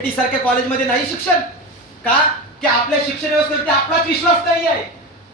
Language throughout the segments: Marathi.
सारख्या कॉलेजमध्ये नाही शिक्षण का की आपल्या शिक्षण व्यवस्थेवरती आपलाच विश्वास नाही आहे.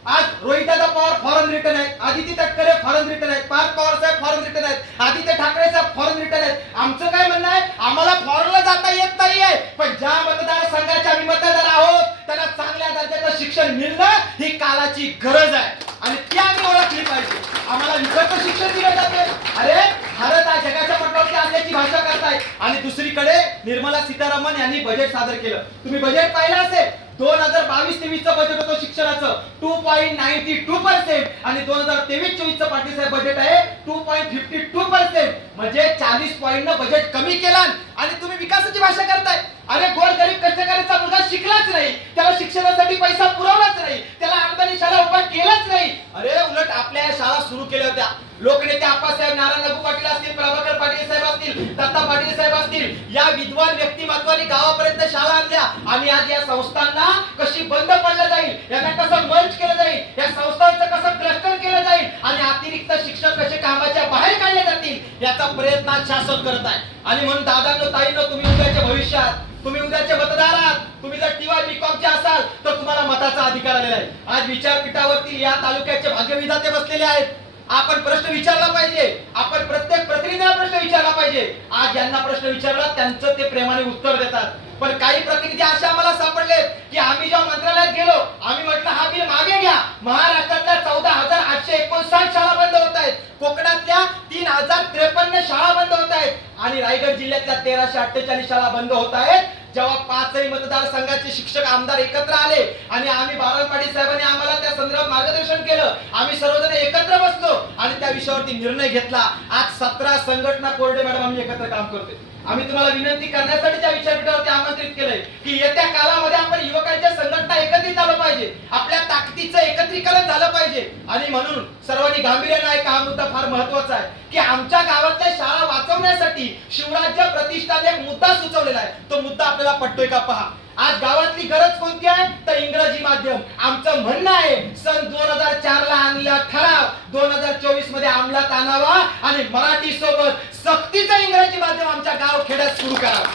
आज रोहितदादा पवार फॉरेन रिटर्न आहेत, आदित्य तटकरे फॉरेन रिटर्न आहेत, पार्थ पवार साहेब फॉरेन रिटर्न आहेत, आदित्य ठाकरे साहेब फॉरेन रिटर्न आहेत. आमचं काय म्हणणं आहे, आम्हाला फॉरेनला जाता येत नाहीये, पण ज्या मतदारसंघाचे आम्ही मतदार आहोत त्यांना चांगल्या दर्जाचं शिक्षण मिळणं ही काळाची गरज आहे आणि ती आम्ही ओळखली पाहिजे. आम्हाला विकत शिक्षण दिलं जाते. अरे भारत हा जगाच्या पटलावरती आणण्याची भाषा करताय आणि दुसरीकडे निर्मला सीतारामन यांनी बजेट सादर केलं. तुम्ही बजेट पाहिलं असेल. 2022-23 चं बजेट होतं शिक्षणाचं 2.92% आणि 2023-24 चं पाटील साहेब बजेट आहे 2.52%. म्हणजे 40 पॉईंटनं बजेट कमी केलं आणि तुम्ही विकासाची भाषा करताय. अरे गोरगरीब कष्टकऱ्याचा मुलगा शिकलाच नाही, त्याला शिक्षणासाठी पैसा पुरवलाच नाही, त्याला अनुदानित शाळा उभा केलाच नाही. अरे उलट आपल्या शाळा सुरू केल्या होत्या. लोकनेते आप्पासाहेब नारायण नगू पाटील असतील, प्रभाकर पाटील साहेब असतील, दत्ता पाटील साहेब असतील, या विद्वान व्यक्तिमत्वाने गावापर्यंत शाळा आणल्या. आणि आज या संस्थांना कशी बंद पडलं जाईल, यांना कसं मर्ज केलं जाईल, या संस्थांचं कसं क्लस्टर केलं जाईल आणि अतिरिक्त शिक्षक कसे कामाच्या बाहेर काढले जातील याचा प्रयत्न आज शासन करत आहे. आणि म्हणून दादांनो ताईंनो, तुम्ही उद्याच्या भविष्यात, तुम्ही उद्याचे मतदार आहात. तुम्ही जर टीवाय बीकॉमचे असाल तर तुम्हाला मताचा अधिकार आलेला आहे. आज विचारपीठावरती या तालुक्याचे भाग्यविधाते बसलेले आहेत. आपण प्रश्न विचारला पाहिजे, आपण प्रत्येक प्रतिनिधीला प्रश्न विचारला पाहिजे. आज ज्यांना प्रश्न विचारला त्यांचं ते प्रेमाने उत्तर देतात. पण काही प्रतिनिधी असे आम्हाला सापडले की आम्ही जेव्हा मंत्रालयात गेलो, आम्ही म्हटलं हा बिल मागे घ्या. महाराष्ट्रातल्या 14,859 शाळा बंद होत आहेत, कोकणातल्या 3,053 शाळा बंद होत आहेत आणि रायगड जिल्ह्यातल्या 1,348 शाळा बंद होत आहेत. जेव्हा पाचही मतदारसंघाचे शिक्षक आमदार एकत्र आले आणि आम्ही बारावी पाटील साहेबांनी आम्हाला त्या संदर्भात मार्गदर्शन केलं, आम्ही सर्वजण एकत्र बसलो आणि त्या विषयावरती निर्णय घेतला. आज 17 संघटना कोरडे मॅडम आम्ही एकत्र काम करतोय. आम्ही तुम्हाला विनंती करण्यासाठी त्या विचारपीठावरती आमंत्रित केलंय की येत्या काळामध्ये आपण युवकांच्या संघटना एकत्रित आलं पाहिजे, आपल्या ताकदीचं एकत्रीकरण झालं पाहिजे. आणि म्हणून सर्वांनी गांभीर्याने ऐका, हा मुद्दा फार महत्वाचा आहे की आमच्या गावातल्या शाळा वाचवण्यासाठी शिवराज्य प्रतिष्ठाने एक मुद्दा सुचवलेला आहे. तो मुद्दा आपल्याला पटतोय का पहा. आज गावातली गरज कोणती आहे तर इंग्रजी माध्यम. आमचं म्हणणं आहे सन 2004 ला आणलेला ठराव 2024 मध्ये अंमलात आणावा आणि मराठी सोबत सक्तीचं इंग्रजी माध्यम आमच्या गाव खेड्यात सुरू करावं.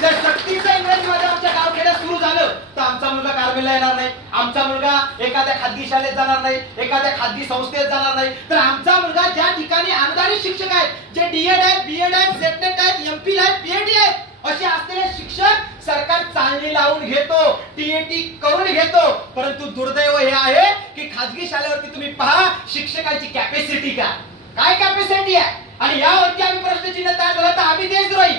जर सक्तीचं इंग्रजी माध्यम आमच्या गाव खेड्यात सुरू झालं तर आमचा मुलगा कार्मेलला येणार नाही, आमचा मुलगा एखाद्या खाजगी शाळेत जाणार नाही, एखाद्या खाजगी संस्थेत जाणार नाही, तर आमचा मुलगा ज्या ठिकाणी अनुदानित शिक्षक आहेत, जे डीएड आहेत, बीएड आहेत, सेटनेट आहेत, एमफिल आहेत, पीएचडी आहेत, असे असलेले शिक्षक सरकार चालणी लावून घेतो, टीएटी करून घेतो. परंतु दुर्दैव हे आहे की खाजगी शाळेवरती तुम्ही पहा शिक्षकांची कॅपॅसिटी काय कॅपॅसिटी आहे. आणि यावरती आम्ही प्रश्नचिन्ह तयार झाला तर आम्ही देशद्रोही,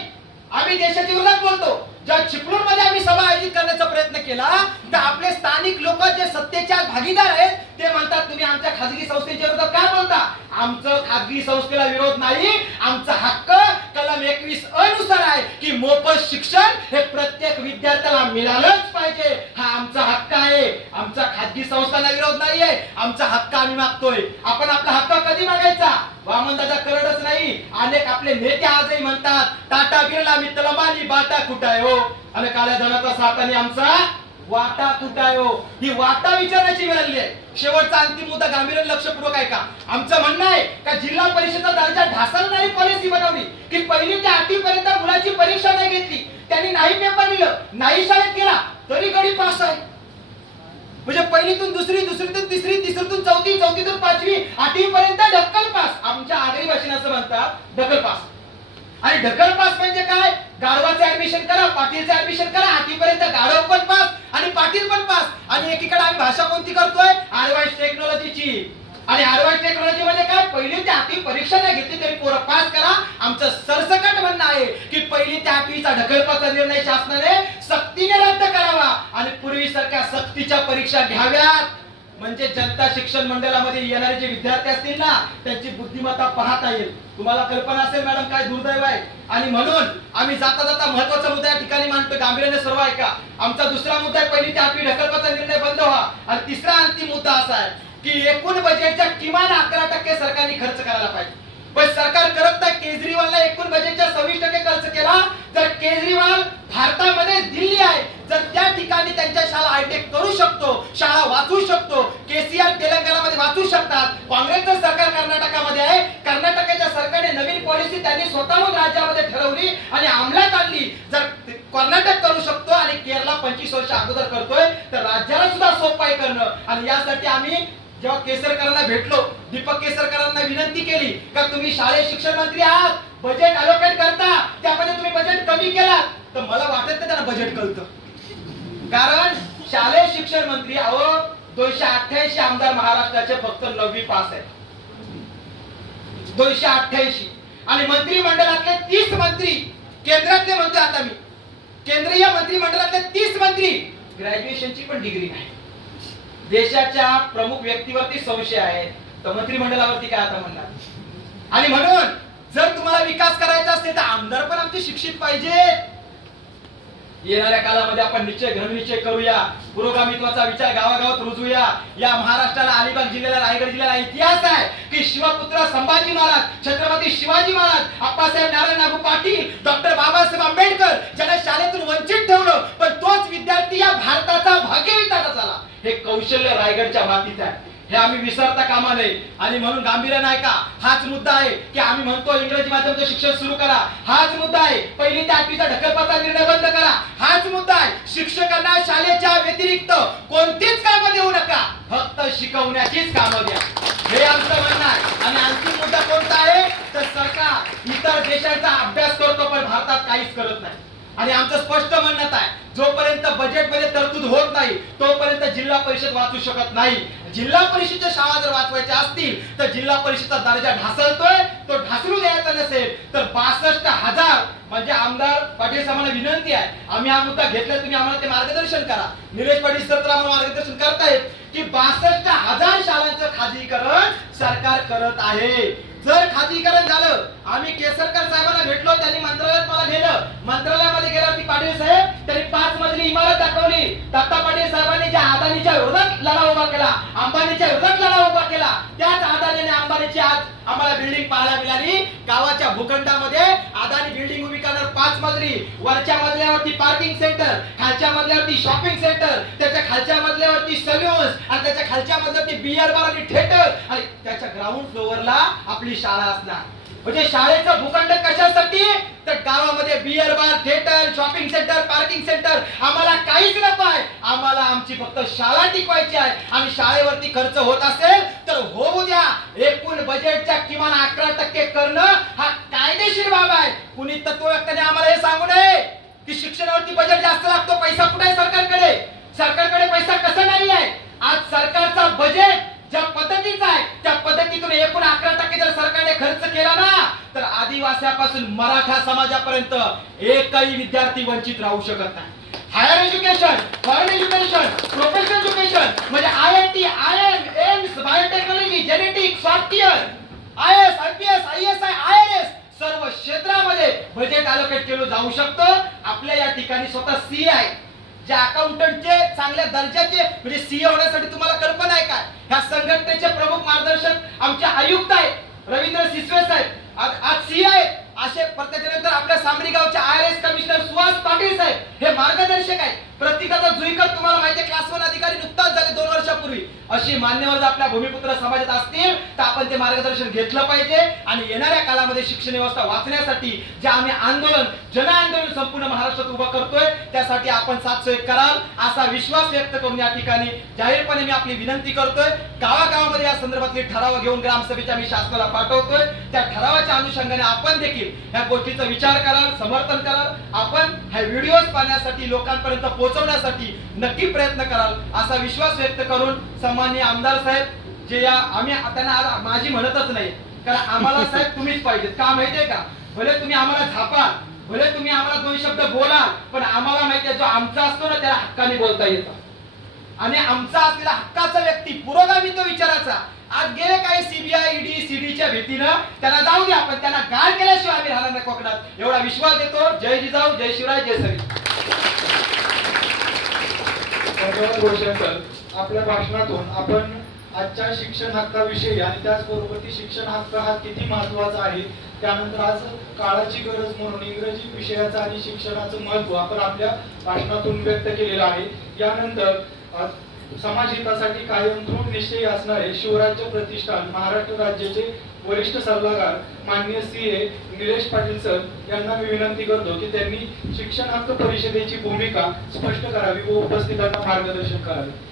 आम्ही देशाची विरोधात बोलतो. जेव्हा चिपळूण मध्ये आम्ही सभा आयोजित करण्याचा प्रयत्न केला तर आपले स्थानिक लोक जे सत्तेच्या भागीदार आहेत ते म्हणतात तुम्ही आमच्या खाजगी संस्थेच्या विरोधात काय बोलता. आमचं खाजगी संस्थेला विरोध नाही, आमचा हक्क कलम 21 अनुसार आहे की मोफत शिक्षण हे प्रत्येक विद्यार्थ्याला मिळालंच पाहिजे. हा आमचा हक्क आहे, आमचा खाजगी संस्थांना विरोध नाहीये, आमचा हक्क आम्ही मागतोय. आपण आपला हक्क कधी मागायचा, वामनदादा करडच नाही, अनेक आपले नेते आजही म्हणतात टाटा बिर्ला मित्तल अंबानी बाटा कुठाय हो, आणि काळ्या धनाचा साठाने आमचा वाटा कुठाय हो. ही वाटा विचारण्याची वेळ आली आहे. शेवटचा अंतिम मुद्दा गांभीर्याने लक्षपूर्वक आहे का. आमचं म्हणणं आहे का जिल्हा परिषदेचा दर्जा ढासळणारी पॉलिसी बनवली की पहिली ते 8वी पर्यंत मुलाची परीक्षा नाही घेतली, त्यांनी नाही पेपर दिलं, नाही शाळेत गेला तरी गडी पास आहे. म्हणजे पहिलीतून दुसरी, दुसरीतून तिसरी, तिसरीतून चौथी, चौथीतून 5वी, 8वी पर्यंत ढक्कल पास. आमच्या आगरी भाषेत असं म्हणतात ढकल पास. आणि ढकल पास म्हणजे काय, गाढवाचं ऍडमिशन करा, पाटीलचं ऍडमिशन करा, 8वी पर्यंत गाढव पण पास आणि पाटील पण पास. आणि एकीकडे आम्ही भाषा कोणती करतोय ऍडव्हान्स टेक्नॉलॉजीची. आणि ऍडव्हान्स टेक्नॉलॉजी म्हणजे काय, पहिली ते 8वी परीक्षा नाही घेतली तरी पोरं पास करा. आमचं सरसकट म्हणणं आहे की पहिली ते 8वीचा ढकलपाचा निर्णय शासनाने सक्तीने रद्द करावा आणि पूर्वीसारख्या सक्तीच्या परीक्षा घ्याव्यात. म्हणजे जनता शिक्षण मंडळामध्ये येणारे जे विद्यार्थी असतील ना त्यांची बुद्धिमत्ता पाहता येईल. तुम्हाला कल्पना असेल मॅडम काय दुर्दैव आहे. आणि म्हणून आम्ही जाता जाता महत्वाचा मुद्दा या ठिकाणी मांडतो, गांभीर्याने सर्व ऐका. आमचा दुसरा मुद्दा आहे पहिली ते 8वी ढकलपाचा निर्णय बंद व्हा. आणि तिसरा अंतिम मुद्दा असा आहे की एकूण बजेटच्या किमान 11% सरकारने खर्च करायला पाहिजे. पण सरकार करत नाही. केजरीवालने एकूण बजेटच्या 26% खर्च केला. तर केजरीवाल भारतामध्ये दिल्ली आहे, जर त्या ठिकाणी त्यांच्या शाळा हायटेक करू शकतो, शाळा वाचू शकतो, केसीआर तेलंगणामध्ये वाचू शकतात, काँग्रेसचं सरकार कर्नाटकामध्ये आहे, कर्नाटकाच्या सरकारने नवीन पॉलिसी त्यांनी स्वतःहून राज्यामध्ये ठरवली आणि अंमलात आणली. जर कर्नाटक करू शकतो आणि केरला 25 वर्ष अगोदर करतोय तर राज्याला सुद्धा सोपं आहे करणं. आणि यासाठी आम्ही जेव्हा केसरकरांना भेटलो, दीपक केसरकरांना विनंती केली का तुम्ही शालेय शिक्षण मंत्री आहात, बजेट अलोकेट करता, त्यामध्ये तुम्ही बजेट कमी केला. तर मला वाटत नाही त्यांना बजेट कळतं, कारण शालेय शिक्षण मंत्री 288 आमदार महाराष्ट्राचे फक्त 9वी पास आहेत. 288 आणि मंत्रिमंडळातले 30 मंत्री, केंद्रातले म्हणतो आता मी, केंद्रीय मंत्रिमंडळातले 30 मंत्री ग्रॅज्युएशनची पण डिग्री नाही. देशाच्या प्रमुख व्यक्तीवरती संशय आहे तर मंत्रिमंडळावरती काय आता म्हणणार. आणि म्हणून जर तुम्हाला विकास करायचा असेल तर आमदार पण आमचे शिक्षित पाहिजे. येणाऱ्या काळामध्ये आपण घननिश्चय करूया, पुरोगामित्वाचा विचार गावागावात रुजवूया. या महाराष्ट्राला, अलिबाग जिल्ह्याला, रायगड जिल्ह्याला इतिहास आहे की शिवपुत्र संभाजी महाराज, छत्रपती शिवाजी महाराज, आप्पासाहेब नारायण नागू पाटील, डॉक्टर बाबासाहेब आंबेडकर ज्यांना शाळेतून वंचित ठेवलं, पण तोच विद्यार्थी या भारताचा भाग्यविधाता झाला. हे कौशल्य रायगडच्या मातीत आहे, हे आम्ही विसरता कामा नये. आणि म्हणून गांभीर्य नाही का, हाच मुद्दा आहे की आम्ही म्हणतो इंग्रजी माध्यमाचं शिक्षण सुरू करा. हाच मुद्दा आहे 1ली ते 8वीचा ढकलपाचा निर्णय बंद करा. हाच मुद्दा आहे शिक्षकांना शाळेच्या व्यतिरिक्त कोणतीच कामं देऊ नका, फक्त शिकवण्याचीच कामं द्या. हे आमचं म्हणणं आहे. आणि अंतिम मुद्दा कोणता आहे तर सरकार इतर देशांचा अभ्यास करतो पण भारतात काहीच करत नाही. आणि आमचं स्पष्ट म्हणणं आहे, जोपर्यंत बजेटमध्ये तरतूद होत नाही तोपर्यंत जिल्हा परिषद वाचू शकत नाही. जिल्हा परिषदच्या शाळा जर वाचवायच्या असतील तर जिल्हा परिषदचा दर्जा ढासळतोय, तो ढासळू द्यायचा नसेल तर 62,000 म्हणजे आमदार पाटील साहेबांना विनंती आहे, आम्ही हा मुद्दा घेतला, तुम्ही आम्हाला ते मार्गदर्शन करा. निलेश पाटील सर तर आम्हाला मार्गदर्शन करतायत की 62,000 शाळांचं खाजगीकरण सरकार करत आहे. जर खाजगीकरण झालं, आम्ही केसरकर साहेबांना भेटलो, त्यांनी मंत्रालयात मला नेलं. मंत्रालयामध्ये गेल्यावरती पाटील साहेब त्यांनी 5 मजली इमारत दाखवली. दत्ता पाटील साहेबांनी ज्या अदानीच्या विरोधात लढा उभा केला, अंबानीच्या विरोधात लढा उभा केला, त्याच अदानी आणि अंबानीची आज आम्हाला बिल्डिंग पाहायला मिळाली. गावाच्या भूखंडामध्ये अदानी बिल्डिंग उभी करणार 5 मजली, वरच्या मजल्यावरती पार्किंग सेंटर, खालच्या मजल्यावरती शॉपिंग सेंटर, त्याच्या खालच्या मजल्यावरती सलून्स आणि त्याच्या खालच्या मजल्यावरती बियर बार आणि थिएटर आणि त्याच्या ग्राउंड फ्लोअरला आपली शाळा असणार. म्हणजे शाळेचं भूखंड कशासाठी तर गावामध्ये beer bar, theatre, shopping centre, parking centre आम्हाला काहीच नको आहे. आम्हाला आमची फक्त शाळा टिकवायची आहे. आणि शाळेवरती खर्च होत असेल तर होऊ द्या. एकूण बजेटच्या किमान 11% करणं हा कायदेशीर बाब आहे. कुणी तत्ववेत्त्याने आम्हाला हे सांगू नये की शिक्षणावरती बजेट जास्त लागतो, पैसा कुठे आहे सरकारकडे. सरकारकडे पैसा कसा नाही आहे. आज सरकारचा बजेट ज्या पद्धतीचा आहे त्या पद्धतीतून एकूण 11% जर सरकारने खर्च केला ना तर आदिवासीपासून मराठा समाजापर्यंत एकही विद्यार्थी वंचित राहू शकत नाही. Higher education, foreign education, professional education म्हणजे IIT, IIM, AIIMS, biotechnology, genetics, software, IAS, IPS, ISI, IRS सर्व क्षेत्रामध्ये बजेट अलोकेट केलं जाऊ शकतं. आपल्या या ठिकाणी स्वतः CA आहे, जे अकाउंटंटचे चांगल्या दर्जाचे म्हणजे सीए होण्यासाठी तुम्हाला कल्पना आहे काय. ह्या संघटनेचे प्रमुख मार्गदर्शक आमचे आयुक्त आहेत रवींद्र सिसवे साहेब, आज सीए आहेत. असे त्याच्यानंतर आपल्या सामरी गावचे IRS कमिशनर सुहास पाटील साहेब हे मार्गदर्शक आहेत. प्रत्येकाचा जुईकर तुम्हाला माहिती आहे, क्लास 1 अधिकारी नुकताच झाले 2 वर्षापूर्वी. अशी मान्यवर जर आपल्या भूमिपुत्र समाजात असतील तर आपण ते मार्गदर्शन घेतलं पाहिजे. आणि येणाऱ्या काळामध्ये शिक्षण व्यवस्था वाचण्यासाठी जे आम्ही आंदोलन, जन आंदोलन संपूर्ण महाराष्ट्रात उभं करतोय त्यासाठी आपण साथ सोय कराल असा विश्वास व्यक्त करून या ठिकाणी जाहीरपणे मी आपली विनंती करतोय. गावागावामध्ये या संदर्भातले ठराव घेऊन ग्रामसभेच्या मी शासनाला पाठवतोय. त्या ठरावाच्या अनुषंगाने आपण देखील या गोष्टीचा विचार कराल, समर्थन कराल. आपण हा व्हिडिओ पाहण्यासाठी, लोकांपर्यंत पोहोचवण्यासाठी नक्की प्रयत्न कराल असा विश्वास व्यक्त करून सन्माननीय आमदार साहेब जे या आम्ही त्यांना आज माझी म्हणतच नाही, कारण आम्हाला साहेब तुम्हीच पाहिजेत. का माहितीये का, भले तुम्ही आम्हाला झापा, भले तुम्ही आम्हाला 2 शब्द बोला, पण आम्हाला माहितीये जो आमचा असतो ना त्याला हक्काने बोलता येतं. आणि आमचा असलेला हक्काचा व्यक्ती, पुरोगामी तो विचाराचा, आज गेले काही CBI, ED, CDच्या भीतीनं त्यांना जाऊ द्या, पण त्यांना गाळ केल्याशिवाय आम्ही राहणार नाही कोकणात एवढा विश्वास देतो. जय जिजाऊ, जय शिवराय, जय सरी. आपल्या भाषणातून आपण आजच्या शिक्षण हक्काविषयी आणि त्याचबरोबर ती शिक्षण हक्क हा किती महत्वाचा आहे, त्यानंतर आज काळाची गरज म्हणून इंग्रजी विषयाचं आणि शिक्षणाचं महत्व आपण आपल्या भाषणातून व्यक्त केलेलं आहे. यानंतर समाज हितासाठी कायम दृढ निश्चयी असणारे शिवराज्य प्रतिष्ठान महाराष्ट्र राज्याचे वरिष्ठ सल्लागार माननीय CA निलेश पाटील सर यांना मी विनंती करतो की त्यांनी शिक्षण हक्क परिषदेची भूमिका स्पष्ट करावी व उपस्थितांना मार्गदर्शन करावे.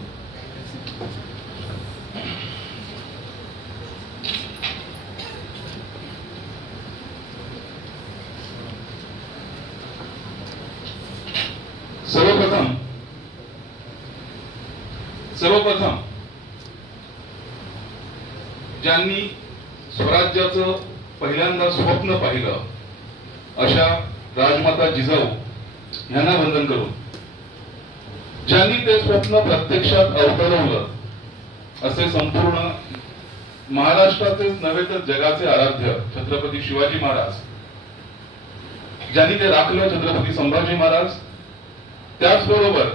सर्वप्रथम ज्यांनी स्वराज्याचं पहिल्यांदा स्वप्न पाहिलं अशा राजमाता जिजाऊ यांना वंदन करून, ज्यांनी ते स्वप्न प्रत्यक्षात अवतरवलं असे संपूर्ण महाराष्ट्राचेच नव्हे तर जगाचे आराध्य छत्रपती शिवाजी महाराज, ज्यांनी ते राखलं छत्रपती संभाजी महाराज, त्याचबरोबर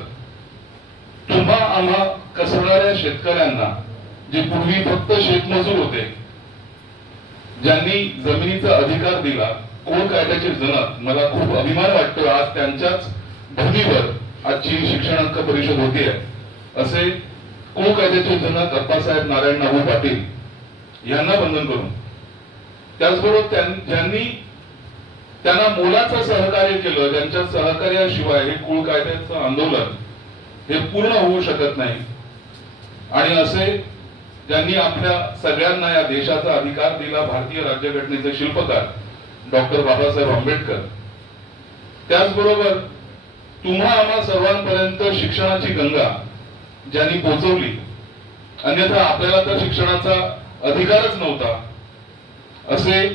तुम्हा आम्हा कसणाऱ्या शेतकऱ्यांना जे पूर्वी फक्त शेतमजूर होते, ज्यांनी जमिनीचा अधिकार दिला, कोण कायद्याचे जनक, मला खूप अभिमान वाटतो आज त्यांच्याच भूमीवर आजची शिक्षण हक्क परिषद होते असे कोण कायद्याचे जनक अप्पासाहेब नारायण नाऊ पाटील यांना वंदन करून, त्याचबरोबर ज्यांनी त्यांना मोलाचं सहकार्य केलं, ज्यांच्या सहकार्याशिवाय हे कुळ कायद्याचं आंदोलन हे पूर्ण होऊ शकत नाही, आणि असे ज्यांनी आपल्या सगळ्यांना या देशाचा अधिकार दिला, भारतीय राज्यघटनेचे शिल्पकार डॉक्टर बाबासाहेब आंबेडकर, त्याचबरोबर तुम्हा आम्हा सर्वांपर्यंत शिक्षणाची गंगा ज्यांनी पोहोचवली, अन्यथा आपल्याला तर शिक्षणाचा अधिकारच नव्हता, असे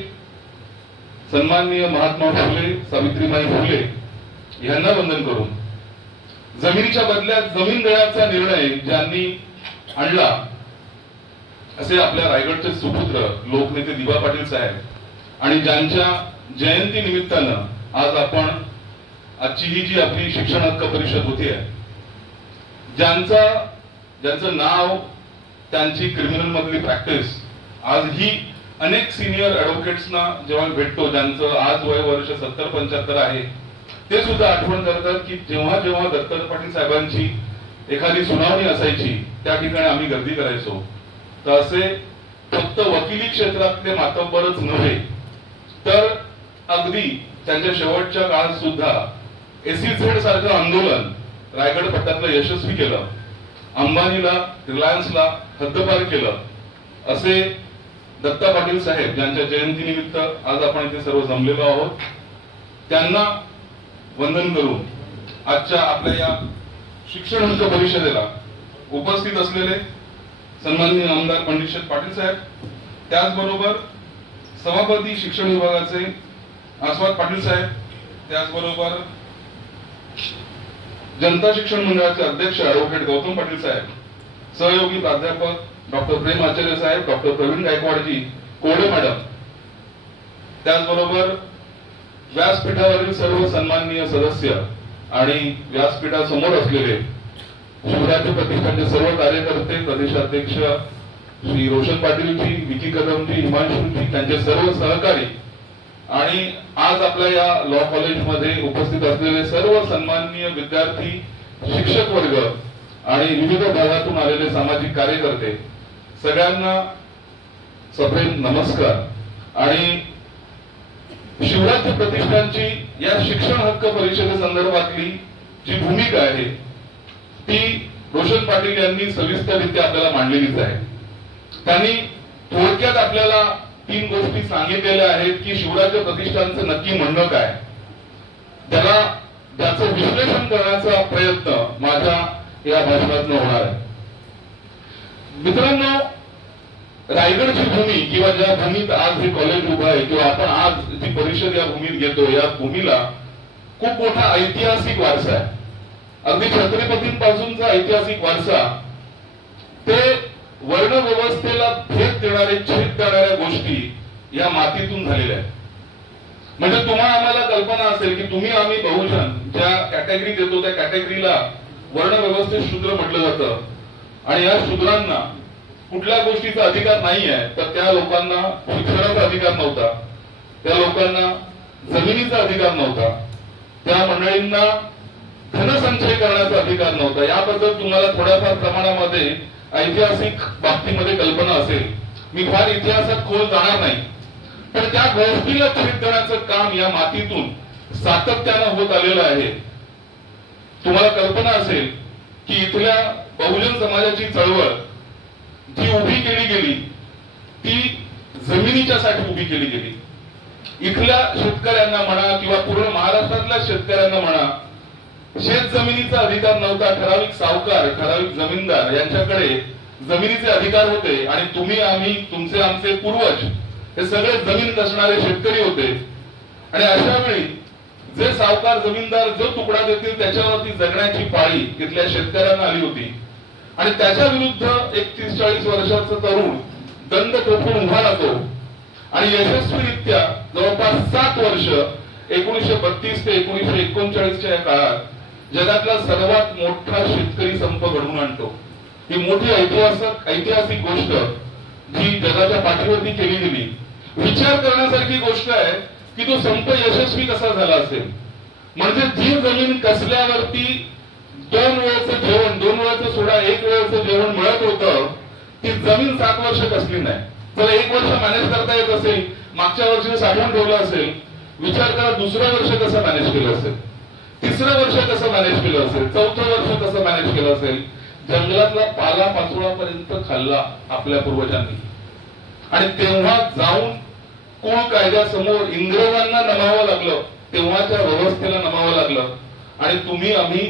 सन्माननीय महात्मा फुले सावित्रीबाई फुले यांना वंदन करून, जमिनीच्या बदल्यात जमीन देण्याचा निर्णय ज्यांनी आणला असे आपल्या रायगडचे सुपुत्र लोकनेते दिवा पाटील साहेब, आणि ज्यांच्या जयंती निमित्तानं आज आपण आजची ही जी आपली शिक्षण हक्क परिषद होती आहे, ज्यांचं नाव, त्यांची क्रिमिनल मधली प्रॅक्टिस, आज ही अनेक सिनियर ऍडव्होकेट्सना जेव्हा भेटतो, ज्यांचं आज वय वर्ष 70-75 आहे, ते सुद्धा आठवण करतात की जेव्हा जेव्हा दत्तात्रय पाटील साहेबांची एखादी सुनावणी असायची त्या ठिकाणी आम्ही गर्दी करायचो, तर असे फक्त वकिली क्षेत्रातले मातब्बरच नव्हे तर अगदी त्यांच्या शेवटच्या काळात सुद्धा SEZ सारखं आंदोलन रायगड पट्ट्यातलं यशस्वी केलं, अंबानीला, रिलायन्सला हद्दपार केलं, असे दत्ता पाटील साहेब ज्यांच्या जयंती निमित्त आज आपण इथे सर्व जमलेलो आहोत, त्यांना वंदन करून आजच्या आपल्या या शिक्षण हक्क परिषदेला उपस्थित असलेले सन्माननीय आमदार पंडित शेठ पाटील साहेब, त्याचबरोबर सभापती शिक्षण विभागाचे आस्वाद पाटील साहेब, त्याचबरोबर जनता शिक्षण मंडळाचे अध्यक्ष ऍडव्होकेट गौतम पाटील साहेब, सहयोगी प्राध्यापक डॉक्टर प्रेम आचार्य साहेब, डॉक्टर प्रवीण गायकवाडजी कोडे मॅडम, त्याचबरोबर व्यासपीठावरील सर्व सन्माननीय सदस्य आणि व्यासपीठासमोर असलेले शिवराज्य प्रतिष्ठानचे सर्व कार्यकर्ते, प्रदेशाध्यक्ष श्री रोशन पाटीलजी, विकी कदमजी, हिमांशुजी, त्यांचे सर्व सहकारी, आणि आज आपल्या या लॉ कॉलेजमध्ये उपस्थित असलेले सर्व सन्माननीय विद्यार्थी, शिक्षक वर्ग आणि विविध भागातून आलेले सामाजिक कार्यकर्ते, सगळ्यांना सप्रेम नमस्कार. आणि शिवराज्य प्रतिष्ठानची या शिक्षण हक्क परिषदेसंदर्भातली जी भूमिका आहे ती रोशन पाटील यांनी सविस्तररित्या आपल्याला मांडलेलीच आहे. त्यांनी थोडक्यात आपल्याला 3 गोष्टी सांगितलेल्या आहेत की शिवराज्य प्रतिष्ठानचं नक्की म्हणणं काय, त्याचं विश्लेषण करण्याचा प्रयत्न माझ्या या भाषणातून होणार आहे. मित्रांनो, रायगडची भूमी किंवा ज्या भूमीत आज हे कॉलेज उभं आहे किंवा आपण आज जी परिषद या भूमीत घेतो, या भूमीला खूप मोठा ऐतिहासिक वारसा आहे. अगदी छत्रपतींपासूनचा ऐतिहासिक वारसा ते वर्ण व्यवस्थेला भेद देणारे, छेद देणाऱ्या गोष्टी या मातीतून झालेल्या आहेत. म्हणजे तुम्हाला आम्हाला कल्पना असेल की तुम्ही आम्ही बहुजन ज्या कॅटेगरीत येतो त्या कॅटेगरीला वर्ण व्यवस्थेत शूद्र म्हटलं जातं, आणि या शूद्रांना कुठल्या गोष्टीचा अधिकार नाही आहे, तर त्या लोकांना शिक्षणाचा अधिकार नव्हता, त्या लोकांना जमिनीचा अधिकार नव्हता, त्या मंडळींना धनसंचय करण्याचा अधिकार नव्हता. याबद्दल तुम्हाला थोड्याफार प्रमाणामध्ये ऐतिहासिक बाबतीमध्ये कल्पना असेल. मी फार इतिहासात खोल जाणार नाही, पण त्या गोष्टीला छेद देण्याचं काम या मातीतून सातत्यानं होत आलेलं आहे. तुम्हाला कल्पना असेल की इथल्या बहुजन समाजाची चळवळ जी उभी केली गेली ती जमिनीच्या साठी उभी केली गेली. इथल्या शेतकऱ्यांना म्हणा किंवा पूर्ण महाराष्ट्रातल्या शेतकऱ्यांना म्हणा, शेत जमिनीचा अधिकार नव्हता. ठराविक सावकार, ठराविक जमीनदार यांच्याकडे जमिनीचे अधिकार होते आणि तुम्ही, आम्ही, तुमचे, आमचे पूर्वज हे सगळे जमीन कसणारे शेतकरी होते. आणि अशा वेळी जे सावकार, जमीनदार जो तुकडा देतील त्याच्यावरती जगण्याची पाळी इथल्या शेतकऱ्यांना आली होती. आणि त्याच्या विरुद्ध एक 30-40 वर्षाचा तरुण दंड ठोकून उभा राहतो आणि यशस्वीरित्या जवळपास 7 वर्ष 1932 ते 1939च्या या काळात जगातला सर्वात मोठा शेतकरी संप घडवून आणतो. ही मोठी ऐतिहासिक गोष्ट जी जगाच्या पाठीवरती केली गेली. विचार करण्यासारखी गोष्ट आहे की तो संप यशस्वी कसा झाला असेल. म्हणजे जी जमीन कसल्यावरती 2 वेळचं जेवण, 2 वेळचं सोडा 1 वेळचं जेवण मिळत होतं, ती जमीन 7 वर्ष कसली नाही. चला 1 वर्ष मॅनेज करता येत असेल, मागच्या वर्षी साठवून ठेवलं असेल, विचार करा दुसरं वर्ष कसं मॅनेज केलं असेल, तिसरं वर्ष कसं मॅनेज केलं असेल, चौथं वर्ष कसं मॅनेज केलं असेल. जंगलातला पाला पाचोळापर्यंत खाल्ला आपल्या पूर्वजांनी. आणि तेव्हा जाऊन कुळ कायद्यासमोर इंग्रजांना नमावं लागलं, तेव्हाच्या व्यवस्थेला नमावं लागलं. आणि तुम्ही, आम्ही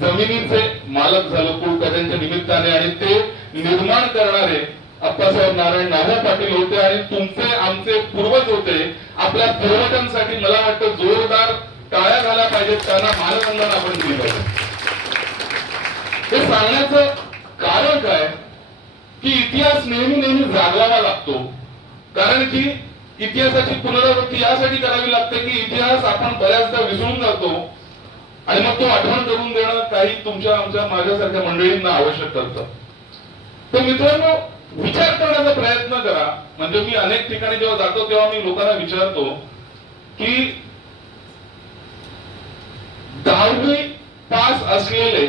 जमिनीचे मालक झालो कुळ कायद्यांच्या निमित्ताने. आणि ते निर्माण करणारे अप्पासाहेब नारायण नाना पाटील होते आणि तुमचे, आमचे पूर्वज होते. आपल्या पूर्वजांसाठी मला वाटतं जोरदार टाळ्या झाल्या पाहिजेत, त्यांना मानवंदन आपण दिलं पाहिजे. हे सांगण्याचं कारण काय की इतिहास नेहमी जागवावा लागतो. कारण की इतिहासाची पुनरावृत्ती यासाठी करावी लागते की इतिहास आपण बऱ्याचदा विसरून जातो आणि मग तो आठवण करून देणं काही तुमच्या, आमच्या, माझ्यासारख्या मंडळींना आवश्यक करतं. तर मित्रांनो, विचार करण्याचा प्रयत्न करा. म्हणजे मी अनेक ठिकाणी जेव्हा जातो तेव्हा मी लोकांना विचारतो की 10वी पास असलेले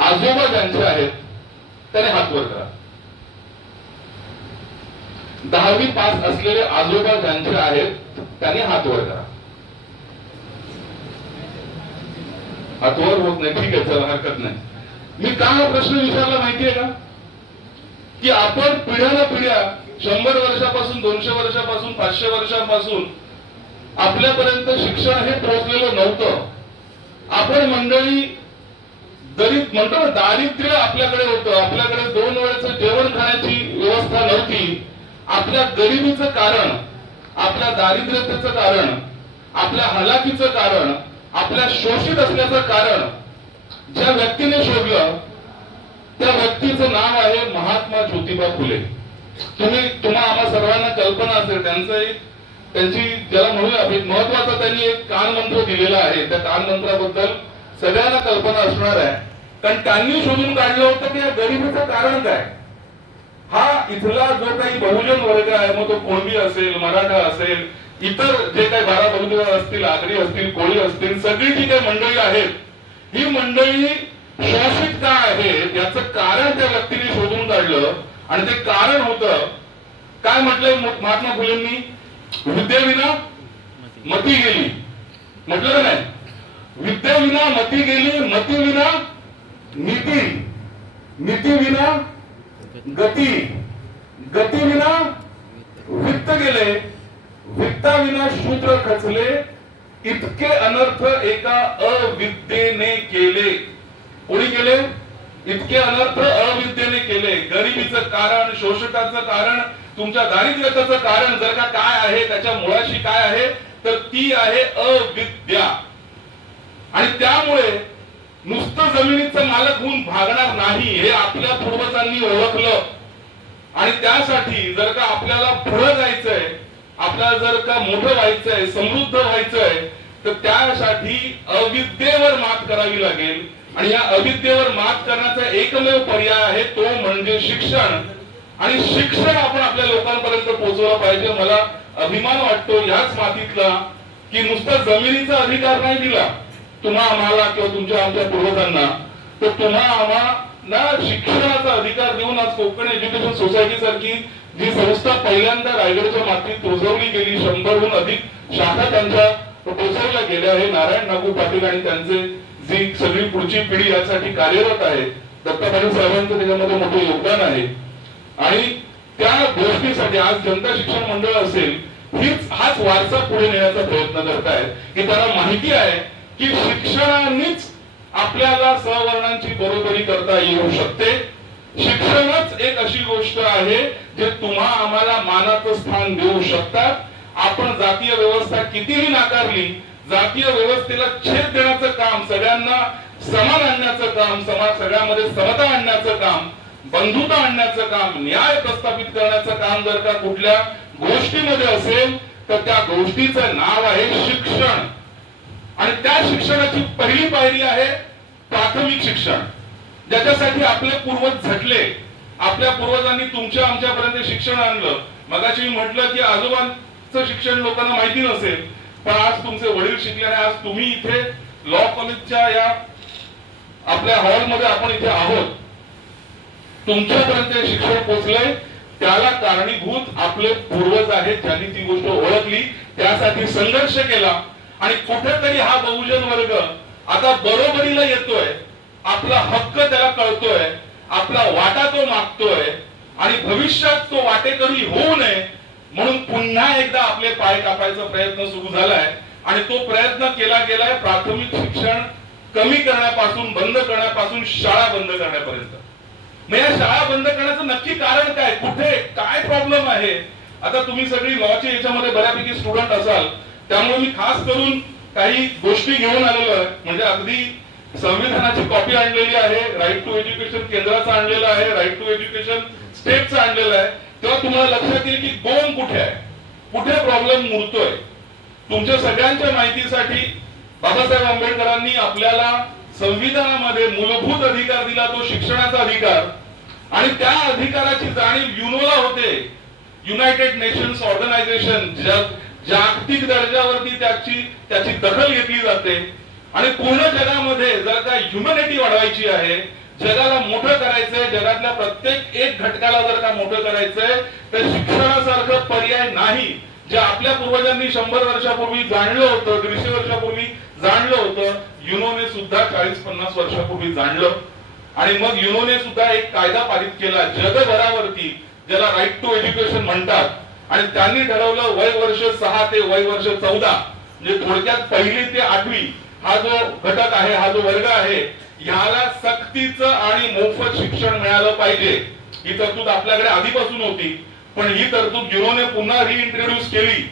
आजोबा ज्यांचे आहेत त्याने हात वर करा. 10वी पास असलेले आजोबा ज्यांचे आहेत त्यांनी हात वर करा. हात वर होत नाही, ठीक आहे, चला हरकत नाही. मी का हा प्रश्न विचारला माहितीये का की आपण पिढ्या 100 वर्षापासून, 200 वर्षापासून, 500 वर्षापासून आपल्यापर्यंत शिक्षण हे पोहोचलेलं नव्हतं. आपण मंडळी गरीब म्हणतो ना, दारिद्र्य आपल्याकडे होतं. आपल्याकडे 2 वेळचं जेवण खाण्याची व्यवस्था नव्हती. आपल्या गरिबीचं कारण, आपल्या दारिद्र्यतेचं कारण, आपल्या हलाखीचं कारण, आपल्या शोषित असल्याचं कारण ज्या व्यक्तीने शोधलं त्या व्यक्तीचं नाव आहे महात्मा ज्योतिबा फुले. तुम्हा आम्हा सर्वांना कल्पना असेल त्यांची ज्याला म्हणूया एक महत्वाचा त्यांनी एक कानमंत्र दिलेला आहे. त्या कानमंत्राबद्दल सगळ्यांना कल्पना असणार आहे. कारण त्यांनी शोधून काढलं होतं की या गरिबीचं कारण काय. हा इथला जो काही बहुजन वर्ग आहे, मग तो कुणबी असेल, मराठा असेल, इतर जे काही 12 बहुजन असतील, आगरी असतील, कोळी असतील, सगळी जी काही मंडळी आहेत, ही मंडळी शोषित का आहे याचं कारण त्या व्यक्तीने शोधून काढलं. आणि ते कारण होतं काय म्हटलंय महात्मा फुलेंनी, विद्येविना मती गेली. म्हटलं का नाही, विद्येविना मती गेली, मतीविना नीती, नीतीविना गती, गतीविना वित्त गेले, वित्ताविना शूद्र खचले, इतके अनर्थ एका अविद्येने केले. कोणी केले? इतके अनर्थ अविद्येने केले. गरिबीचं कारण, शोषकाचं कारण, तुमच्या दारिद्र्याचं कारण जर का काय आहे, त्याच्या मुळाशी काय आहे, तर ती आहे अविद्या. आणि त्यामुळे नुसतं जमिनीचं मालक होऊन भागणार नाही हे आपल्या पूर्वजांनी ओळखलं. आणि त्यासाठी जर का आपल्याला पुढे जायचंय, आपल्याला जर का मोठं व्हायचंय, समृद्ध व्हायचंय, तर त्यासाठी अविद्येवर मात करावी लागेल. आणि या अविद्येवर मात करण्याचा एकमेव पर्याय आहे तो म्हणजे शिक्षण. आणि शिक्षण आपण आपल्या लोकांपर्यंत पोहोचवलं पाहिजे. मला अभिमान वाटतो याच मातीतला की नुसतं जमिनीचा अधिकार नाही दिला तुम्हा आम्हाला किंवा तुमच्या आमच्या पूर्वजांना, तर तुम्हा आम्हा शिक्षकांना शिक्षणाचा अधिकार देऊन आज कोकण एज्युकेशन सोसायटी सारखी जी संस्था पहिल्यांदा रायगडच्या मातीत रुजवली गेली, 100हून अधिक शाखा त्यांच्या पोहोचवल्या गेल्या आहे. नारायण नागू पाटील आणि त्यांचे जी सगळी पुढची पिढी यासाठी कार्यरत आहे. दत्ता पाटील साहेबांचं त्याच्यामध्ये मोठं योगदान आहे. आणि त्या गोष्टीसाठी आज जनता शिक्षण मंडळ असेल हाच वारसा पुढे नेण्याचा प्रयत्न करतायत की त्यांना माहिती आहे की शिक्षणानेच आपल्याला सवर्णांची बरोबरी करता येऊ शकते. शिक्षणच एक अशी गोष्ट आहे जे तुम्हा आम्हाला मानाचं स्थान देऊ शकतात. आपण जातीय व्यवस्था कितीही नाकारली, जातीय व्यवस्थेला छेद देण्याचं काम, सगळ्यांना समान आणण्याचं काम, सगळ्यामध्ये समता आणण्याचं काम, बंधुता आणण्याचं काम, न्याय प्रस्थापित करण्याचं काम जर का कुठल्या गोष्टीमध्ये असेल तर त्या गोष्टीचं नाव आहे शिक्षण. आणि त्या शिक्षणाची पहिली पायरी आहे प्राथमिक शिक्षण, ज्याच्यासाठी आपले पूर्वज झटले. आपल्या पूर्वजांनी तुमच्या आमच्यापर्यंत शिक्षण आणलं. मगाशी मी म्हटलं की आजोबांचं शिक्षण लोकांना माहिती नसेल, पण आज तुमचे वडील शिकल्याने आज तुम्ही इथे लॉ कॉलेजच्या या आपल्या हॉलमध्ये आपण इथे आहोत. तुमच्यापर्यंत शिक्षण पोहोचलंय त्याला कारणीभूत आपले पूर्वज आहेत, ज्यांनी ती गोष्ट ओळखली, त्यासाठी संघर्ष केला. आणि कुठेतरी हा बहुजन वर्ग आता बरोबरीला येतोय, आपला हक्क त्याला कळतोय, आपला वाटा तो मागतोय. आणि भविष्यात तो वाटेकरी होऊ नये म्हणून पुन्हा एकदा आपले पाय कापायचा प्रयत्न सुरू झालाय. आणि तो प्रयत्न केला गेलाय प्राथमिक शिक्षण कमी करण्यापासून, बंद करण्यापासून, शाळा बंद करण्यापर्यंत. मग या शाळा बंद करण्याचं नक्की कारण काय, कुठे काय प्रॉब्लेम आहे? आता तुम्ही सगळी लॉच्या याच्यामध्ये बऱ्यापैकी स्टुडंट असाल, त्यामुळे मी खास करून काही गोष्टी घेऊन आलेलो आहे. म्हणजे अगदी संविधानाची कॉपी आणलेली आहे, राईट टू एज्युकेशन केंद्राचा आणलेला आहे, राईट टू एज्युकेशन स्टेटचा आणलेला आहे. तेव्हा तुम्हाला लक्षात येईल की गोम कुठे आहे, कुठे प्रॉब्लेम मुरतोय. तुमच्या सगळ्यांच्या माहितीसाठी बाबासाहेब आंबेडकरांनी आपल्याला संविधानामध्ये मूलभूत अधिकार दिला, तो शिक्षणाचा अधिकार. आणि त्या अधिकाराची जाणीव युनोला होते. युनायटेड नेशन्स ऑर्गनायझेशन जागतिक दर्जावरती त्याची दखल घेतली जाते. आणि पूर्ण जगामध्ये जर का ह्युमॅनिटी वाढवायची आहे, जगाला मोठं करायचंय, जगातल्या प्रत्येक एक घटकाला जर का मोठं करायचंय, तर शिक्षणासारखं पर्याय नाही. जे आपल्या पूर्वजांनी 100 वर्षापूर्वी जाणलं होतं, 150 वर्षापूर्वी जाणलं होतं, युनोने सुद्धा 40-50 वर्षापूर्वी जाणलं. आणि मग युनोने सुद्धा एक कायदा पारित केला जगभरावरती, ज्याला राईट टू एज्युकेशन म्हणतात. आणि त्यांनी ठरवलं वय वर्ष 6 ते वय वर्ष 14, म्हणजे थोडक्यात 1ली ते 8वी हा जो घटक आहे, हा जो वर्ग आहे, ह्याला सक्तीचं आणि मोफत शिक्षण मिळालं पाहिजे. ही तरतूद आपल्याकडे आधीपासून होती, पण ही तरतूद युनोने पुन्हा रिइंट्रोड्यूस केली.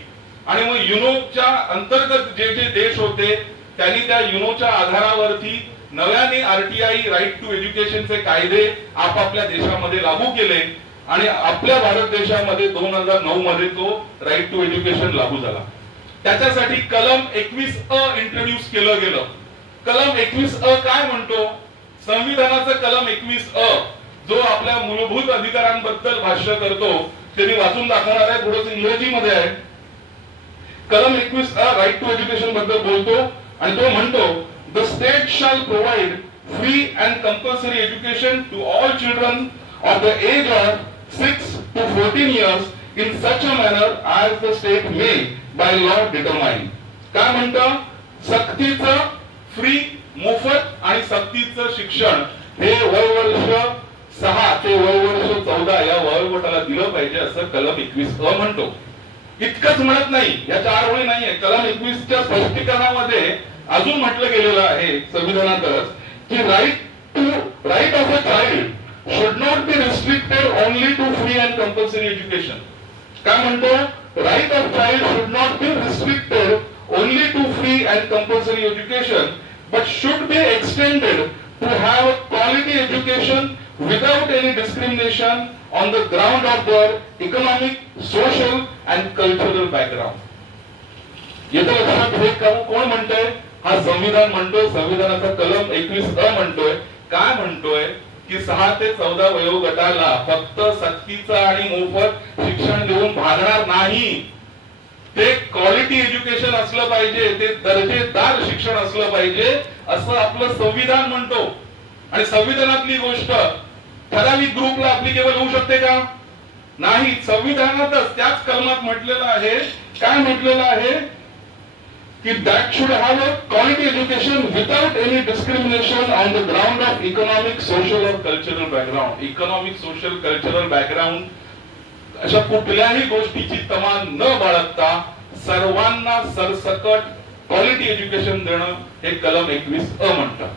आणि मग युनोच्या अंतर्गत जे जे देश होते त्यांनी त्या युनोच्या आधारावरती नव्याने आरटीआय राईट टू एज्युकेशनचे कायदे आपापल्या देशामध्ये लागू केले. आणि आपल्या भारत देशामध्ये 2009 मध्ये तो राईट टू एज्युकेशन लागू झाला. त्याच्यासाठी कलम 21 इंट्रोड्यूस केलं गेलं. कलम 21 काय म्हणतो? संविधानाचं कलम 21 जो आपल्या मूलभूत अधिकारांबद्दल भाष्य करतो, ते मी वाचून दाखवणार आहे, थोडंसं इंग्रजीमध्ये आहे. कलम 21 राईट टू एज्युकेशन बद्दल बोलतो आणि तो म्हणतो, the state shall provide free and compulsory education to all children of the age of 6 to 14 years in such a manner as the state may by law determine. काय म्हणतं? सक्तीचं फ्री, मोफत आणि सक्तीचं शिक्षण हे वय वर्ष 6 ते वय वर्ष 14 या वयोगटाला दिलं पाहिजे असं कलम 21 म्हणतो. इतकंच म्हणत नाही, या 4 ओळी नाहीये. कलम 21च्या स्पष्टीकरणामध्ये अजून म्हटलं गेलेलं आहे संविधानातच की right of a child should not be restricted only to free and compulsory education. काय म्हणतो? Right of child should not be restricted only to free and compulsory education, but should be extended to have a quality education without any discrimination on the ground of their economic, social and cultural background. येथे लक्षात हे कोण म्हणतोय? हा संविधान म्हणतोय. संविधानाचा कलम 21 म्हणतोय. काय म्हणतोय की 6 ते 14 वयोगटाला फक्त सक्तीचं आणि मोफत शिक्षण देऊन भागणार नाही. ते क्वालिटी एज्युकेशन असलं पाहिजे, ते दर्जेदार शिक्षण असलं पाहिजे असं आपलं संविधान म्हणतो. आणि संविधानातली गोष्ट ठराविक ग्रुपला अप्लिकेबल होऊ शकते का? नाही. संविधानातच त्याच कलमात म्हटलेलं आहे, काय म्हटलेलं आहे की that should have a quality education without any discrimination on the ground of economic, social और cultural background. Economic, social, cultural background अशा कुठल्याही गोष्टीची तमा न बाळगता सर्वांना सरसकट क्वालिटी एज्युकेशन देणं हे कलम 21 अ म्हणतात.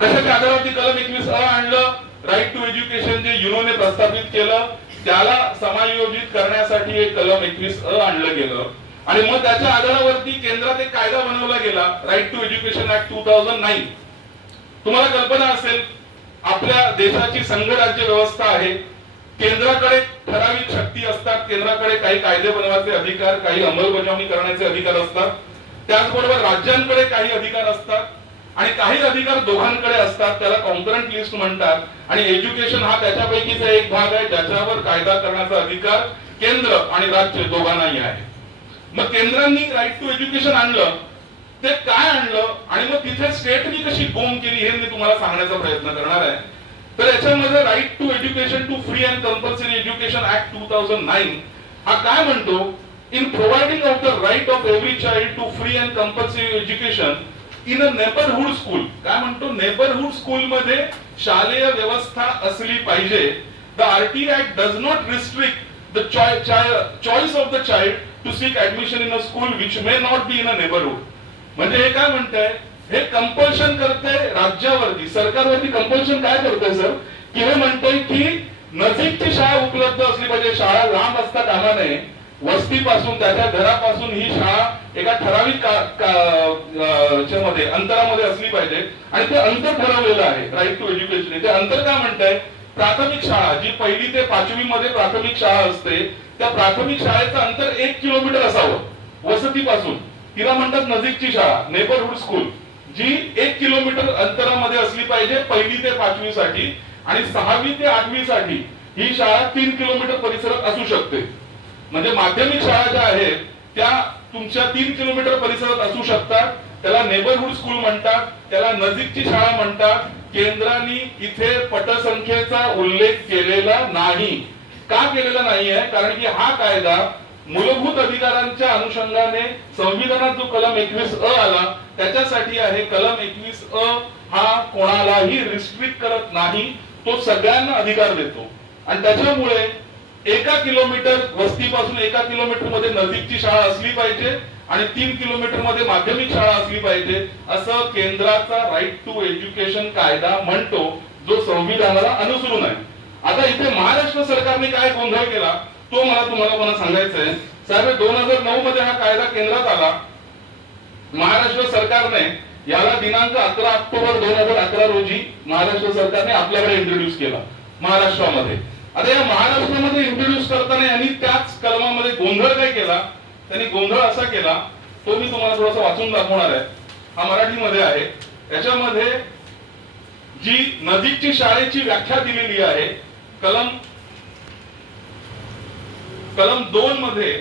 कशाच्या आधारावरती कलम 21 अ आणलं? राईट टू एज्युकेशन जे युनोने प्रस्थापित केलं त्याला समायोजित करण्यासाठी हे कलम 21 अ आणलं गेलं आणि मग त्याच्या आधारावरती केंद्रात एक कायदा बनवला गेला, राईट टू एज्युकेशन ऍक्ट 2009. तुम्हाला कल्पना असेल आपल्या देशाची संघराज्य व्यवस्था आहे. केंद्राकडे ठराविक शक्ती असतात, केंद्राकडे काही कायदे बनवायचे अधिकार, काही अंमलबजावणी करण्याचे अधिकार असतात. त्याचबरोबर राज्यांकडे काही अधिकार असतात आणि काही अधिकार दोघांकडे असतात, त्याला कॉन्करंट लिस्ट म्हणतात. आणि एज्युकेशन हा त्याच्यापैकीचा एक भाग आहे ज्याच्यावर कायदा करण्याचा अधिकार केंद्र आणि राज्य दोघांनाही आहे. मग केंद्रांनी राईट टू एज्युकेशन आणलं, ते काय आणलं आणि मग तिथे स्टेटनी कशी बोंब केली हे मी तुम्हाला सांगण्याचा प्रयत्न करणार आहे. तर याच्यामध्ये right to education to free and compulsory education act 2009 हा काय म्हणतो, in providing of the right of every child to free and compulsory education in a neighbourhood school. काय म्हणतो, नेबरहुड स्कूल मध्ये शालेय व्यवस्था असली पाहिजे. The RT act does not restrict the choice of the child to seek admission in a school which may not be in a neighbourhood. म्हणजे हे काय म्हणतंय, हे कंपल्शन करते राज्यावरती, सरकारवरती कंपल्शन काय करते सर, की हे म्हणतंय की नजीकची शाळा उपलब्ध असली पाहिजे. शाळा लांब असता कामा नये. वस्तीपासून, त्याच्या घरापासून ही शाळा एका ठराविक मध्ये अंतरामध्ये असली पाहिजे आणि ते अंतर ठरवलेलं आहे राईट टू एज्युकेशन. ते अंतर काय म्हणताय, प्राथमिक शाळा जी 1ली ते 5वी मध्ये प्राथमिक शाळा असते त्या प्राथमिक शाळेचं अंतर 1 किलोमीटर असावं वसतीपासून. तिला म्हणतात नजीकची शाळा, नेबरहुड स्कूल, जी 1 किलोमीटर अंतरामध्ये असली पाहिजे 1ली ते 5वी साठी. आणि 6वी ते 8वी साठी ही शाळा 3 किलोमीटर परिसरात असू शकते. म्हणजे माध्यमिक शाळा ज्या आहेत त्या तुमच्या 3 किलोमीटर परिसरात असू शकतात. त्याला नेबरहुड स्कूल म्हणतात, त्याला नजीकची शाळा म्हणतात. केंद्राने इथे पटसंख्येचा उल्लेख केलेला नाही. का केलेला नाहीये, कारण की हा कायदा मूलभूत अधिकारांच्या अनुषंगाने संविधानात जो कलम 21 अ आला त्याच्यासाठी आहे. कलम 21 अ हा कोणालाही रिस्ट्रिक्ट करत नाही, तो सगळ्यांना अधिकार देतो. आणि त्याच्यामुळे 1 किलोमीटर वस्तीपासून 1 किलोमीटर मध्ये नजीकची शाळा असली पाहिजे आणि 3 किलोमीटर मध्ये माध्यमिक शाळा असली पाहिजे असं केंद्राचा राईट टू एज्युकेशन कायदा म्हणतो, जो संविधानाला अनुसरून आहे. आता इथे महाराष्ट्र सरकारने काय गोंधळ केला तो मला तुम्हाला सांगायचं आहे. साहेब 2009 मध्ये हा कायदा केंद्रात आला. महाराष्ट्र सरकारने याला दिनांक 11 ऑक्टोबर 2011 रोजी महाराष्ट्र सरकारने आपल्याकडे इंट्रोड्यूस केला महाराष्ट्रामध्ये. आता या महाराष्ट्रामध्ये इंट्रोड्यूस करताना यांनी त्याच कलमामध्ये गोंधळ काय केला, त्यांनी गोंधळ असा केला, तो मी तुम्हाला थोडासा वाचून दाखवणार आहे. हा मराठीमध्ये आहे. याच्यामध्ये जी नजीकची शाळेची व्याख्या दिलेली आहे कलम 2 मध्ये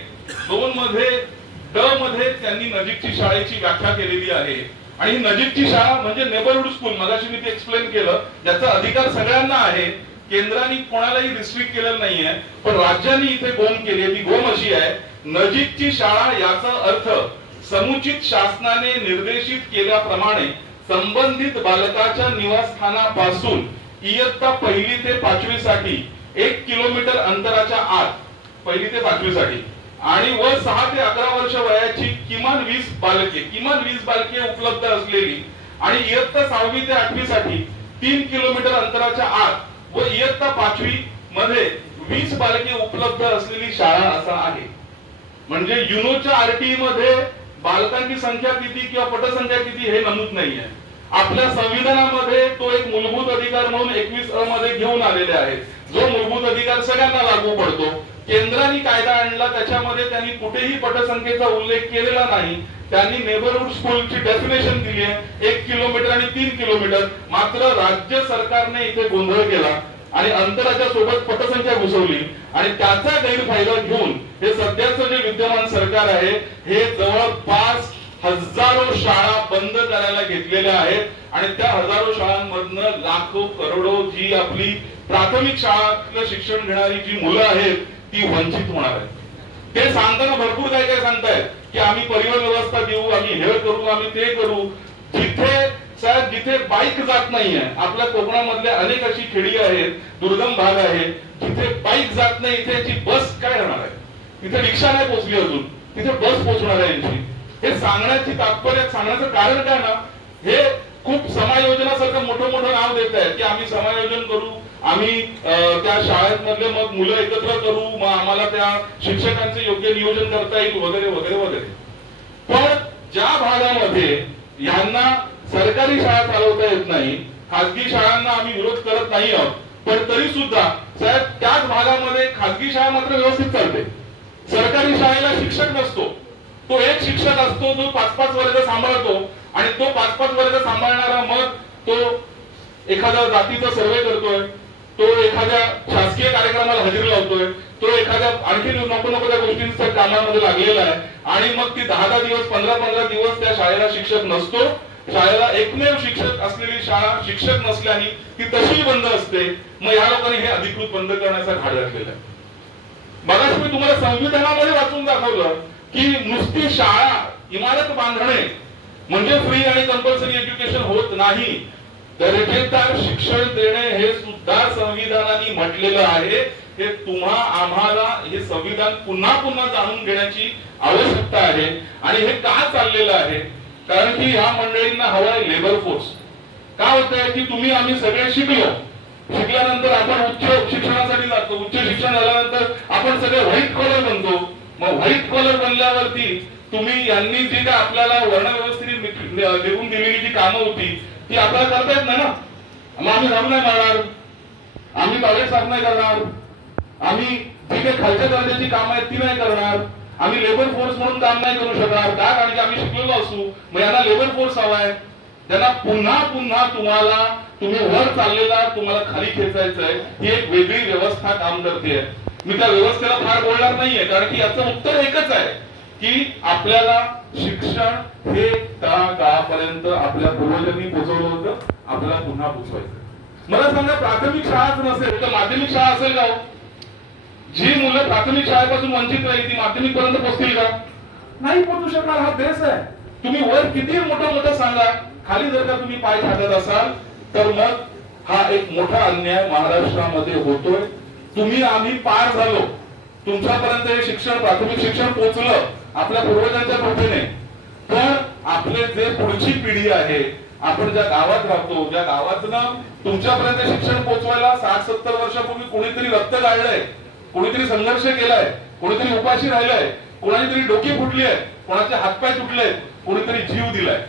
ड मध्ये त्यांनी नजीकची शाळेची व्याख्या केलेली आहे. आणि ही नजीकची शाळा म्हणजे नेबरहुड स्कूल, मगाशी मी ते एक्सप्लेन केलं, ज्याचा अधिकार सगळ्यांना आहे. केंद्राने कोणालाही रिस्ट्रिक्ट केलेलं नाहीये, पण राज्यांनी इथे गोम केली. ती गोम अशी आहे, नजीकची शाळा याचा अर्थ समुचित शासनाने निर्देशित केल्याप्रमाणे संबंधित बालकाच्या निवासस्थानापासून इयत्ता 1ली ते 5वी साठी 1 किलोमीटर अंतराच्या आत 1ली ते 5वी साठी आणि व 6 ते 11 वर्ष वयाची किमान 20 बालके उपलब्ध असलेली आणि इयत्ता 6वी ते 8वी साठी 3 किलोमीटर अंतराच्या आत व इयत्ता 5वी मध्ये 20 बालके उपलब्ध असलेली शाळा असा आहे. म्हणजे युनोच्या आरटी मध्ये बालकांची संख्या किती किंवा पटसंख्या किती हे नमूद नाहीये. आपल्या संविधानामध्ये तो एक मूलभूत अधिकार म्हणून 21 अ मध्ये घेऊन आलेले आहेत, जो मूलभूत अधिकार सगळ्यांना लागू पडतो. केंद्राने कायदा आणला त्याच्यामध्ये त्यांनी कुठेही पटसंख्येचा उल्लेख केलेला नाही. त्यांनी नेबरहुड स्कूलची डेफिनेशन दिली आहे 1 किलोमीटर आणि 3 किलोमीटर. मात्र राज्य सरकारने इथे गोंधळ केला आणि अंतराच्या सोबत पटसंख्या घुसवली आणि त्याचा गैरफायदा घेऊन हे सध्याचं जे विद्यमान सरकार आहे हे जवळपास हजारो शाळा बंद करायला घेतलेल्या आहेत आणि त्या हजारो शाळांमधनं लाखो करोडो जी आपली प्राथमिक शाळातलं शिक्षण घेणारी जी मुलं आहेत ती वंचित होणार आहेत. ते सांगताना भरपूर काय काय सांगतायत की आम्ही परिवहन व्यवस्था देऊ, आम्ही हे करू, आम्ही ते करू. साहेब जिथे बाईक जात नाहीये, आपल्या कोकणामधल्या अनेक अशी खेडी आहेत, दुर्गम भाग आहे जिथे बाईक जात नाही, इथे याची बस काय राहणार आहे? तिथे रिक्षा नाही पोहोचली अजून, तिथे बस पोहोचणार आहे यांची. हे सांगण्याची तात्पर्य, सांगण्याचं कारण काय ना, हे खूप समायोजनासारखं मोठं मोठं नाव देत आहेत की आम्ही समायोजन करू, आम्ही त्या शाळेमधले मग मुलं एकत्र करू, मग आम्हाला त्या शिक्षकांचे योग्य नियोजन करता येईल वगैरे वगैरे वगैरे. पण ज्या भागामध्ये यांना सरकारी शाळा चालवता येत नाही, खासगी शाळांना आम्ही विरोध करत नाही आहोत, पण तरी सुद्धा साहेब त्याच भागामध्ये खासगी शाळा मात्र व्यवस्थित चालते. सरकारी शाळेला शिक्षक नसतो, तो एक शिक्षक असतो जो 5-5 वर्ग सांभाळतो आणि तो 5-5 वर्ग सांभाळणारा मग तो एखाद्या जातीचा सर्वे करतोय, तो एखाद्या शासकीय कार्यक्रमाला हजेरी लावतोय, तो एखाद्या आणखी नको नको त्या गोष्टींच्या कामामध्ये लागलेला आहे आणि मग ती 10-10 दिवस 15-15 दिवस त्या शाळेला शिक्षक नसतो. शाळेला एकमेव शिक्षक असलेली शाळा शिक्षक नसल्याने ती तशी बंद असते. मग या लोकांनी हे अधिकृत बंद करण्याचा घाट घातलेला आहे. मगाशी मी तुम्हाला संविधानामध्ये वाचून दाखवलं की नुसती शाळा इमारत बांधणे म्हणजे फ्री आणि कंपल्सरी एज्युकेशन होत नाही, दर्जेदार शिक्षण देणे हे सुद्धा संविधानाने म्हटलेलं आहे. हे तुम्हा आम्हाला हे संविधान पुन्हा पुन्हा जाणून घेण्याची आवश्यकता आहे. आणि हे का चाललेलं आहे? कारण की ह्या मंडळींना हवाय लेबर फोर्स. का होतंय की तुम्ही आम्ही सगळे शिकल्यानंतर आपण उच्च शिक्षणासाठी जातो, उच्च शिक्षण झाल्यानंतर आपण सगळे व्हाईट कॉलर बनतो. मग व्हाईट कॉलर बनल्यावरती तुम्ही यांनी जी काय आपल्याला वर्णव्यवस्थेने लिहून दिलेली जी कामं होती ती आपल्याला करता येत नाही ना. मग आम्ही झाडू नाही मारणार, आम्ही टॉयलेट साफ नाही करणार, आम्ही जी काही खालच्या दर्जाची कामं आहेत ती नाही करणार, आम्ही लेबर फोर्स म्हणून काम नाही करू शकणार. का? कारण की आम्ही शिकलेलो असू. मग यांना लेबर फोर्स हवाय, त्यांना पुन्हा पुन्हा तुम्ही वर चाललेला तुम्हाला खाली खेचायचं आहे. ही एक वेगळी व्यवस्था काम करते. मी त्या व्यवस्थेला फार बोलणार नाहीये, कारण की याचं उत्तर एकच आहे की आपल्याला शिक्षण हे काळापर्यंत आपल्या पूर्वजांनी पोहोचवलं होतं, आपल्याला पुन्हा पोहोचवायचं. मला सांगा, प्राथमिक शाळाच नसेल तर माध्यमिक शाळा असेल का? जी मुलं प्राथमिक शाळेपासून वंचित राहील ती माध्यमिक पर्यंत पोहोचतील का? नाही पोहोचू शकणार. हा देश आहे. तुम्ही वर किती मोठं सांगा, खाली जर का तुम्ही पाय छाटत असाल तर मग हा एक मोठा अन्याय महाराष्ट्रामध्ये होतोय. तुम्ही आम्ही पार झालो, तुमच्यापर्यंत हे शिक्षण प्राथमिक शिक्षण पोहोचलं आपल्या पूर्वजांच्या कृपेने. पण आपले जे पुढची पिढी आहे, आपण ज्या गावात राहतो, ज्या गावातनं तुमच्यापर्यंत शिक्षण पोहोचवायला 60-70 वर्षापूर्वी कोणीतरी रक्त गाळलंय, कोणीतरी संघर्ष केलाय, कोणीतरी उपाशी राहिलाय, कोणाची तरी डोकी फुटली आहे, कोणाचे हातपाय तुटले, कोणीतरी जीव दिलाय.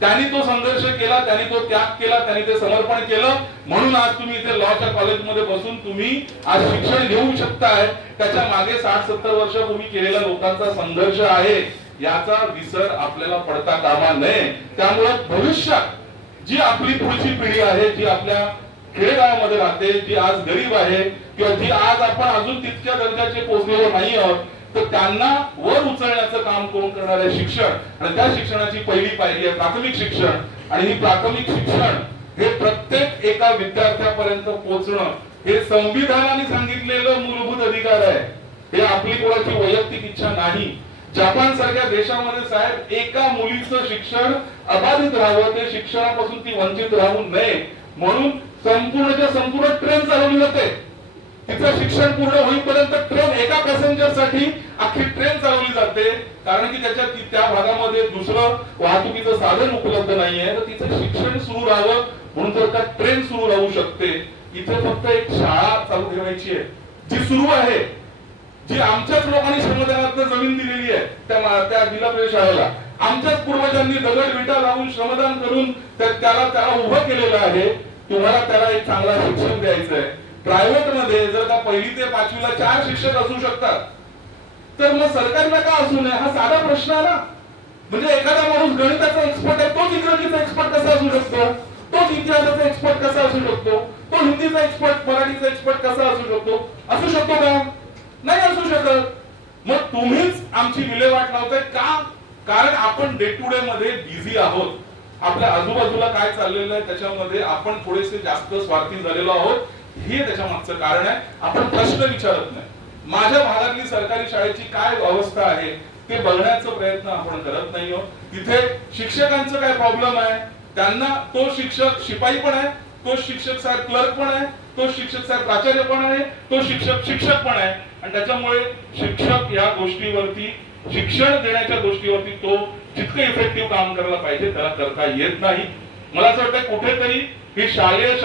त्यांनी तो संघर्ष केला, त्यांनी तो त्याग केला, त्यांनी ते समर्पण केलं. म्हणून आज तुम्ही इथे लॉच्या कॉलेजमध्ये बसून तुम्ही आज शिक्षण घेऊ शकताय. त्याच्या मागे 60-70 वर्षापूर्वी केलेला लोकांचा संघर्ष आहे, याचा विसर आपल्याला पडता कामा नये. त्यामुळे भविष्यात जी आपली पुढची पिढी आहे, जी आपल्या खेडेगावामध्ये राहते, जी आज गरीब आहे किंवा जी आज आपण अजून तितक्या दर्जाचे पोहोचलेलो नाही आहोत, तर त्यांना वर उचलण्याचं काम कोण करणार आहे? शिक्षण. आणि त्या शिक्षणाची पहिली पायरी आहे प्राथमिक शिक्षण. आणि ही प्राथमिक शिक्षण हे प्रत्येक एका विद्यार्थ्यापर्यंत पोहोचणं हे संविधानाने सांगितलेलं मूलभूत अधिकार आहे. हे आपली कोणाची वैयक्तिक इच्छा नाही. जपान सारख्या देशामध्ये साहेब एका मुलीचं शिक्षण अबाधित राहावं, ते शिक्षणापासून ती वंचित राहू नये म्हणून संपूर्ण ट्रेन चालवली जाते. तिचं शिक्षण पूर्ण होईपर्यंत ट्रेन एका पॅसेंजर साठी अख्खी ट्रेन चालवली जाते. कारण की त्या भागामध्ये दुसरं वाहतुकीचं साधन उपलब्ध नाहीये, तर तिचं शिक्षण सुरू राहावं म्हणून जर का ट्रेन सुरू राहू शकते. इथे फक्त एक शाळा चालू ठेवायची आहे जी सुरू आहे, जी आमच्याच लोकांनी श्रमदानातून जमीन दिलेली आहे. त्या जिल्हा परिषद शाळेला आमच्याच पूर्वजांनी दगड विटा लावून श्रमदान करून त्याला उभं केलेलं आहे. तुम्हाला त्याला एक चांगला शिक्षण द्यायचं आहे. प्रायव्हेट मध्ये जर का 1ली ते 5वी ला 4 शिक्षक असू शकतात, तर मग सरकारला का असू नये? हा साधा प्रश्न आहे ना. म्हणजे एखादा माणूस गणिताचा एक्सपर्ट आहे, तोच इंग्रजीचा एक्सपर्ट कसा असू शकतो? तोच इतिहासाचा एक्सपर्ट कसा असू शकतो? तो हिंदीचा एक्सपर्ट, मराठीचा एक्सपर्ट कसा असू शकतो? असू शकतो का? नाही असू शकत. मग तुम्हीच आमची विल्हेवाट लावताय का? कारण आपण डे टू डे मध्ये बिझी आहोत. आपल्या आजूबाजूला काय चाललेलं आहे त्याच्यामध्ये आपण थोडेसे जास्त स्वार्थी झालेलो आहोत. हे त्याच्या मागचं कारण आहे. आपण प्रश्न विचारत नाही. माझ्या भागातली सरकारी शाळेची काय अवस्था आहे ते बघण्याचा प्रयत्न आपण करत नाही आहोत. तिथे शिक्षकांचं काय प्रॉब्लेम आहे, त्यांना तो शिक्षक शिपाई पण आहे, तो शिक्षक साहेब क्लर्क पण आहे, तो शिक्षक साहेब प्राचार्य पण आहे, तो शिक्षक पण आहे. आणि त्याच्यामुळे शिक्षक या गोष्टीवरती, शिक्षण देण्याच्या गोष्टीवरती तो जितकं इफेक्टिव्ह काम करायला पाहिजे त्याला करता येत नाही. मला असं वाटतं कुठेतरी ही शालेय